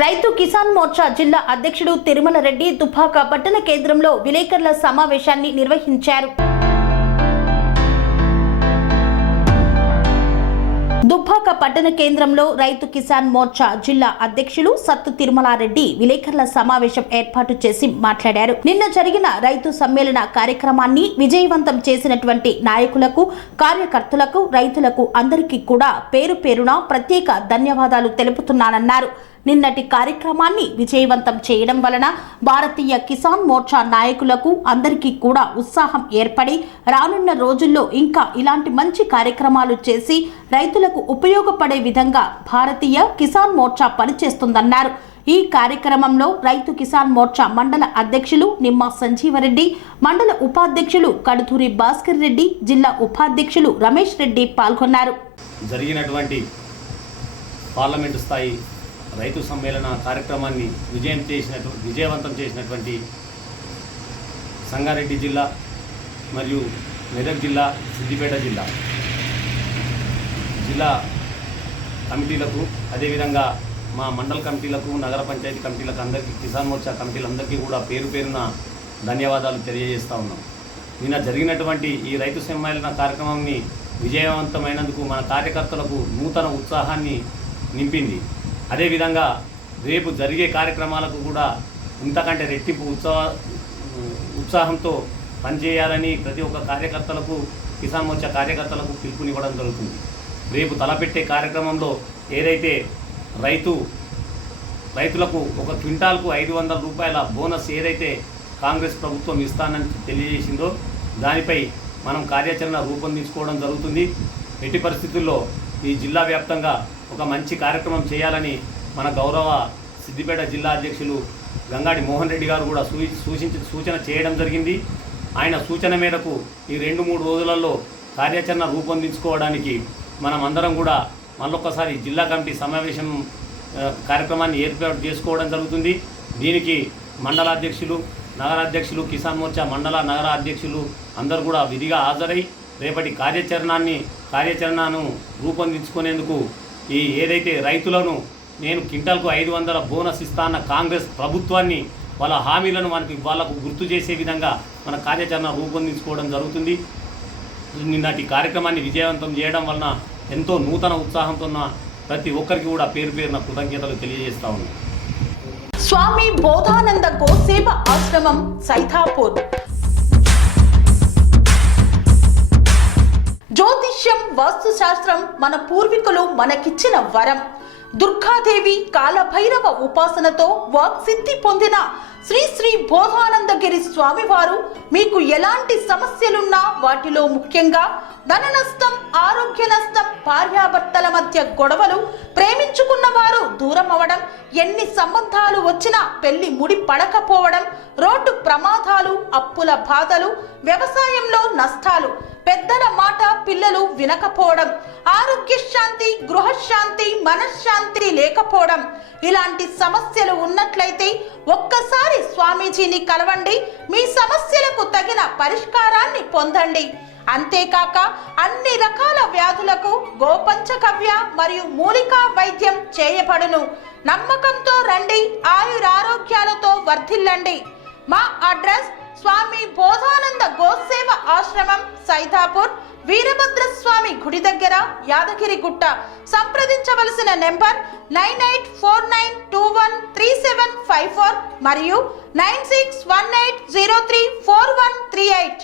రైతు కిసాన్ మోర్చా జిల్లా అధ్యక్షుడు తిరుమల రెడ్డి దుబ్బాక పట్టణ కేంద్రంలో విలేకరుల సమావేశాన్ని నిర్వహించారు. దుబ్బాక పట్టణ కేంద్రంలో రైతు కిసాన్ మోర్చా జిల్లా అధ్యక్షులు సత్తు తిరుమలారెడ్డి విలేకరుల సమావేశం ఏర్పాటు చేసి మాట్లాడారు. నిన్న జరిగిన రైతు సమ్మేళన కార్యక్రమాన్ని విజయవంతం చేసినటువంటి నాయకులకు, కార్యకర్తలకు, రైతులకు అందరికీ కూడా పేరు పేరున ప్రత్యేక ధన్యవాదాలు తెలుపుతున్నానన్నారు. నిన్నటి కార్యక్రమాన్ని విజయవంతం చేయడం వలన భారతీయ కిసాన్ మోర్చా నాయకులకు అందరికీ కూడా ఉత్సాహం ఏర్పడి రానున్న రోజుల్లో ఇంకా ఇలాంటి మంచి కార్యక్రమాలు చేసి రైతులకు ఉపయోగపడే విధంగా భారతీయ కిసాన్ మోర్చా పనిచేస్తుందన్నారు. ఈ కార్యక్రమంలో రైతు కిసాన్ మోర్చా మండల అధ్యక్షులు నిమ్మ సంజీవరెడ్డి, మండల ఉపాధ్యక్షులు కడుతూరి భాస్కర్ రెడ్డి, జిల్లా ఉపాధ్యక్షులు రమేష్ రెడ్డి పాల్గొన్నారు. జరిగినటువంటి పార్లమెంటు స్థాయి రైతు సమ్మేళన కార్యక్రమాన్ని విజయవంతం చేసినటువంటి సంగారెడ్డి జిల్లా మరియు మెదక్ జిల్లా, సిద్దిపేట జిల్లా కమిటీలకు, అదేవిధంగా మా మండల కమిటీలకు, నగర పంచాయతీ కమిటీలకు అందరికీ, కిసాన్ మోర్చా కమిటీలందరికీ కూడా పేరు పేరున ధన్యవాదాలు తెలియజేస్తూ ఉన్నాం. నిన్న జరిగినటువంటి ఈ రైతు సమ్మేళన కార్యక్రమాన్ని విజయవంతమైనందుకు మన కార్యకర్తలకు నూతన ఉత్సాహాన్ని నింపింది. అదేవిధంగా రేపు జరిగే కార్యక్రమాలకు కూడా ఇంతకంటే రెట్టింపు ఉత్సాహంతో పనిచేయాలని ప్రతి ఒక్క కార్యకర్తలకు, కిసాన్ మోర్చా కార్యకర్తలకు పిలుపునివ్వడం జరుగుతుంది. రేపు తలపెట్టే కార్యక్రమంలో ఏదైతే రైతులకు ఒక క్వింటాల్కు 500 రూపాయల బోనస్ ఏదైతే కాంగ్రెస్ ప్రభుత్వం ఇస్తానని తెలియజేసిందో దానిపై మనం కార్యాచరణ రూపొందించుకోవడం జరుగుతుంది. ఎట్టి పరిస్థితుల్లో ఈ జిల్లా వ్యాప్తంగా ఒక మంచి కార్యక్రమం చేయాలని మన గౌరవ సిద్దిపేట జిల్లా అధ్యక్షులు గంగాడి మోహన్ రెడ్డి గారు కూడా సూచన చేయడం జరిగింది. ఆయన సూచన మేరకు ఈ 2-3 రోజులలో కార్యాచరణ రూపొందించుకోవడానికి మనం అందరం కూడా మళ్ళొక్కసారి జిల్లా కమిటీ సమావేశం కార్యక్రమాన్ని ఏర్పాటు చేసుకోవడం జరుగుతుంది. దీనికి మండల అధ్యక్షులు, నగరాధ్యక్షులు, కిసాన్ మోర్చా మండల, నగర అధ్యక్షులు అందరూ కూడా విధిగా హాజరై రేపటి కార్యాచరణను రూపొందించుకునేందుకు ఈ ఏదైతే రైతులను నేను క్వింటాల్కు 500 బోనస్ ఇస్తాన్న కాంగ్రెస్ ప్రభుత్వాన్ని వాళ్ళ హామీలను వాళ్ళకు గుర్తు చేసే విధంగా మన కార్యాచరణ రూపొందించుకోవడం జరుగుతుంది. నిన్నటి కార్యక్రమాన్ని విజయవంతం చేయడం వలన ఎంతో నూతన ఉత్సాహంతో ఉన్న ప్రతి ఒక్కరికి కూడా పేరు పేరున కృతజ్ఞతలు తెలియజేస్తా ఉన్నాం. స్వామి బోధానంద గోసేవ ఆశ్రమం సైథాపూర్. జ్యోతిష్యం, వాస్తుశాస్త్రం మన పూర్వీకులు మనకిచ్చిన వరం. దుర్గాదేవి, కాలభైరవ ఉపాసనతో వాక్సిద్ధి పొందిన శ్రీ శ్రీ బోధానందగిరి స్వామివారు మీకు ఎలాంటి సమస్యలున్నా, వాటిలో ముఖ్యంగా ధన నష్టం, ఆరోగ్య నష్టం, భార్యాభర్తల మధ్య గొడవలు, ప్రేమించుకున్న వారు దూరం అవడం, ఎన్ని సంబంధాలు వచ్చినా పెళ్లి ముడి పడకపోవడం, రోడ్డు ప్రమాదాలు, అప్పుల బాధలు, వ్యవసాయంలో నష్టాలు, పెద్దల మాట పిల్లలు వినకపోవడం, ఆరోగ్య శాంతి, గృహశాంతి, మనశ్శాంతి లేకపోవడం, ఇలాంటి సమస్యలు ఉన్నట్లయితే ఒక్కసారి స్వామీజీని కలవండి. మీ సమస్యలకు తగిన పరిష్కారాన్ని పొందండి. అంతేకాక అన్ని రకాల వ్యాధులకు గోపంచకవ్య మరియు మూలికా వైద్యం చేయబడును. నమ్మకంతో రండి, ఆయురారోగ్యాలతో వర్ధిల్లండి. మా అడ్రస్ స్వామి బోధానంద గోసేవ ఆశ్రమం, సైథాపూర్, వీరభద్రస్వామి గుడి దగ్గర, యాదగిరిగుట్ట. సంప్రదించవలసిన నెంబర్ 9849213754 మరియు 9618034138.